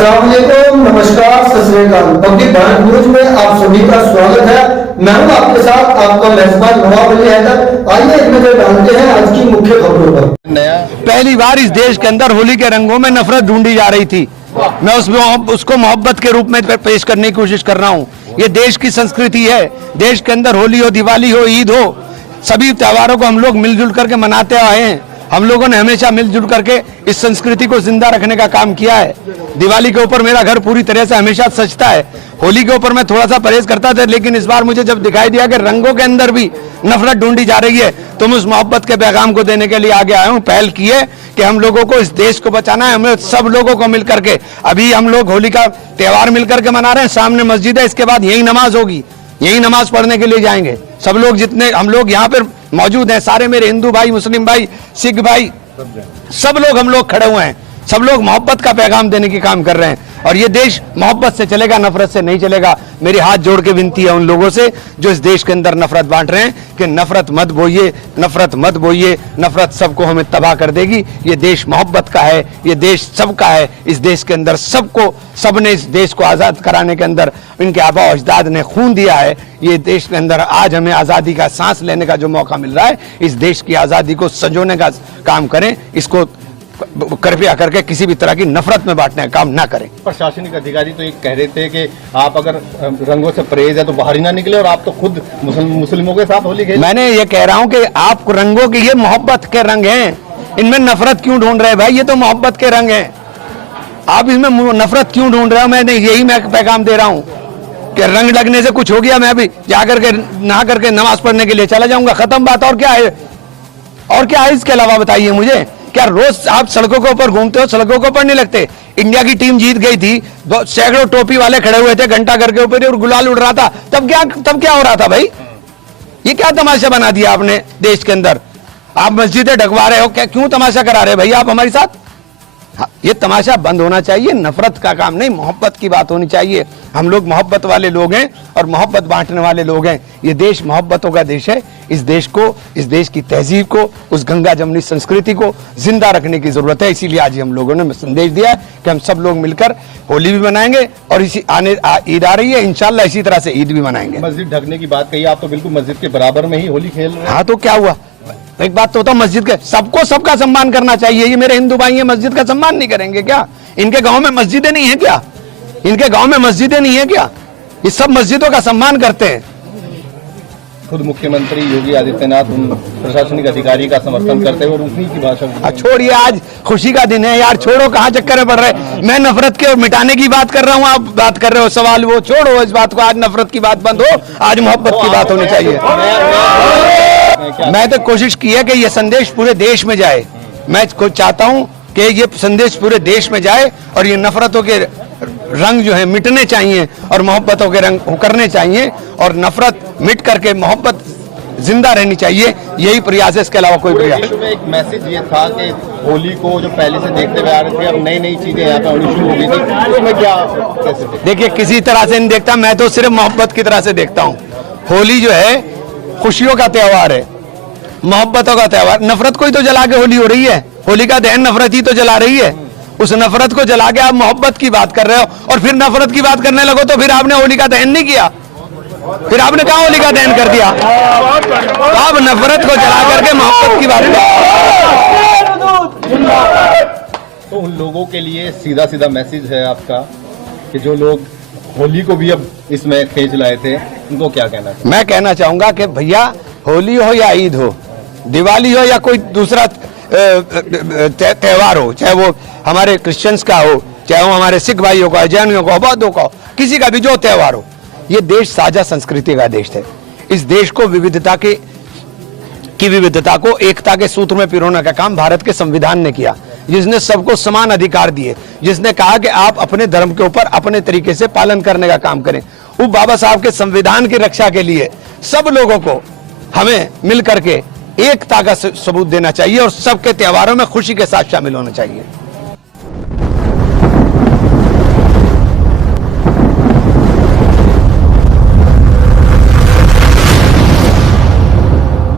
अस्सलामुअलैकुम, नमस्कार, सत श्री अकाल। पब्लिक भारत न्यूज में आप सभी का स्वागत है। मैं हूं आपके साथ आपका मेजबान नवाब अली हैदर। आइए एक नजर डालते हैं आज की मुख्य खबरों पर। पहली बार इस देश के अंदर होली के रंगों में नफरत ढूंढी जा रही थी। मैं उसको मोहब्बत के रूप में पेश करने की कोशिश कर रहा हूं। ये देश की संस्कृति है। देश के अंदर होली हो, दिवाली हो, ईद हो, सभी त्योहारों को हम लोग मिलजुल करके मनाते आए हैं। हम लोगों ने हमेशा मिलजुल करके इस संस्कृति को जिंदा रखने का काम किया है। दिवाली के ऊपर मेरा घर पूरी तरह से हमेशा सजता है। होली के ऊपर मैं थोड़ा सा परहेज करता था, लेकिन इस बार मुझे जब दिखाई दिया कि रंगों के अंदर भी नफरत ढूंढी जा रही है, तो मैं उस मोहब्बत के पैगाम को देने के लिए आगे आया हूं। पहल की है कि हम लोगों को इस देश को बचाना है। हमें सब लोगों को मिलकर के, अभी हम लोग होली का त्योहार मिलकर के मना रहे हैं। सामने मस्जिद है, इसके बाद यही नमाज होगी, यही नमाज पढ़ने के लिए जाएंगे। सब लोग जितने हम लोग यहाँ पर मौजूद हैं, सारे मेरे हिंदू भाई, मुस्लिम भाई, सिख भाई, सब लोग हम लोग खड़े हुए हैं। सब लोग मोहब्बत का पैगाम देने की काम कर रहे हैं। और ये देश मोहब्बत से चलेगा, नफरत से नहीं चलेगा। मेरी हाथ जोड़ के विनती है उन लोगों से जो इस देश के अंदर नफरत बांट रहे हैं कि नफरत मत बोइए, नफरत मत बोइए। नफरत सबको हमें तबाह कर देगी। ये देश मोहब्बत का है, ये देश सबका है। इस देश के अंदर सबने इस देश को आजाद कराने के अंदर इनके आबा अजदाद ने खून दिया है। ये देश के अंदर आज हमें आजादी का सांस लेने का जो मौका मिल रहा है, इस देश की आजादी को संजोने का काम करें। इसको कृपया करके किसी भी तरह की नफरत में बांटने का काम ना करें। प्रशासनिक अधिकारी तो ये कह रहे थे कि आप अगर रंगों से परहेज है तो बाहर ही ना निकले, और आप तो खुद मुस्लिमों के साथ होली खेले। मैंने ये कह रहा हूं कि आप रंगों के, ये मोहब्बत के रंग हैं, इनमें नफरत क्यों ढूंढ रहे हैं भाई? ये तो मोहब्बत के रंग हैं, आप इसमें नफरत क्यों ढूंढ रहे हो? मैं पैगाम दे रहा हूं कि रंग लगने से कुछ हो गया, मैं अभी जाकर के नहा करके नमाज पढ़ने के लिए चला जाऊंगा, खत्म बात। और क्या है? और क्या है इसके अलावा? बताइए मुझे। क्या रोज आप सड़कों के ऊपर घूमते हो, सड़कों के ऊपर नहीं लगते? इंडिया की टीम जीत गई थी, सैकड़ों टोपी वाले खड़े हुए थे घंटा घर के ऊपर और गुलाल उड़ रहा था। तब क्या हो रहा था भाई? ये क्या तमाशा बना दिया आपने देश के अंदर? आप मस्जिदें ढकवा रहे हो, क्या क्यों तमाशा करा रहे भाई आप हमारे साथ? ये तमाशा बंद होना चाहिए। नफरत का काम नहीं, मोहब्बत की बात होनी चाहिए। हम लोग मोहब्बत वाले लोग हैं और मोहब्बत बांटने वाले लोग हैं। ये देश मोहब्बतों का देश है। इस देश को, इस देश की तहजीब को, उस गंगा जमनी संस्कृति को जिंदा रखने की जरूरत है। इसीलिए आज हम लोगों ने संदेश दिया कि हम सब लोग मिलकर होली भी मनाएंगे और इसी ईद आ रही है, इंशाल्लाह इसी तरह से ईद भी मनाएंगे। मस्जिद ढकने की बात कही, आप तो बिल्कुल मस्जिद के बराबर में ही होली खेल रहे हैं। हाँ, तो क्या हुआ? एक बात तो होता, मस्जिद के सबको सबका सम्मान करना चाहिए। ये मेरे हिंदू भाई हैं, मस्जिद का सम्मान नहीं करेंगे क्या? इनके गांव में मस्जिदें नहीं है क्या? इनके गांव में मस्जिदें नहीं है क्या? ये सब मस्जिदों का सम्मान करते हैं। खुद मुख्यमंत्री योगी आदित्यनाथ प्रशासनिक अधिकारी का समर्थन करते हुए और उन्हीं की भाषा। छोड़िए, आज खुशी का दिन है यार, छोड़ो, कहाँ चक्कर में पड़ रहे। मैं नफरत के मिटाने की बात कर रहा हूँ, आप बात कर रहे हो सवाल, वो छोड़ो इस बात को। आज नफरत की बात बंद हो, आज मोहब्बत की बात होनी चाहिए। मैं तो कोशिश की है कि ये संदेश पूरे देश में जाए। मैं चाहता हूं कि ये संदेश पूरे देश में जाए और ये नफरतों के रंग जो है मिटने चाहिए और मोहब्बतों के रंग उकरने चाहिए और नफरत मिट करके मोहब्बत जिंदा रहनी चाहिए। यही प्रयास है, इसके अलावा कोई प्रयास। में एक मैसेज ये था कि होली को जो पहले से देखते हुए आ रहे थे, अब नई नई चीजें यहाँ पे होनी शुरू हो गई थी, उसमें क्या कैसे? देखिए, किसी तरह से नहीं देखता मैं, तो सिर्फ मोहब्बत की तरह से देखता हूँ। होली जो है खुशियों का त्योहार है, मोहब्बतों का त्योहार। नफरत को ही तो जला के होली हो रही है। होली का दहन नफरत ही तो जला रही है। उस नफरत को जला के आप मोहब्बत की बात कर रहे हो और फिर नफरत की बात करने लगो तो फिर आपने होली का दहन नहीं किया, फिर आपने कहा होली का दहन कर दिया। तो आप नफरत को जला करके मोहब्बत की बात तो उन लोगों के लिए सीधा सीधा मैसेज है आपका कि जो लोग होली को भी अब इसमें खींच लाए थे, उनको क्या कहना है? मैं कहना चाहूंगा कि भैया, होली हो या ईद हो, दिवाली हो या कोई दूसरा त्योहार हो, चाहे वो हमारे क्रिश्चियंस का हो, चाहे वो हमारे सिख भाइयों का, जैनियों का, बौद्धों का हो, किसी का भी जो त्योहार हो, ये देश साझा संस्कृति का देश है। इस देश को विविधता को एकता के सूत्र में पिरोने का काम भारत के संविधान ने किया, जिसने सबको समान अधिकार दिए, जिसने कहा कि आप अपने धर्म के ऊपर अपने तरीके से पालन करने का काम करें। वो बाबा साहब के संविधान की रक्षा के लिए सब लोगों को हमें मिल करके एकता का सबूत देना चाहिए और सबके त्योहारों में खुशी के साथ शामिल होना चाहिए।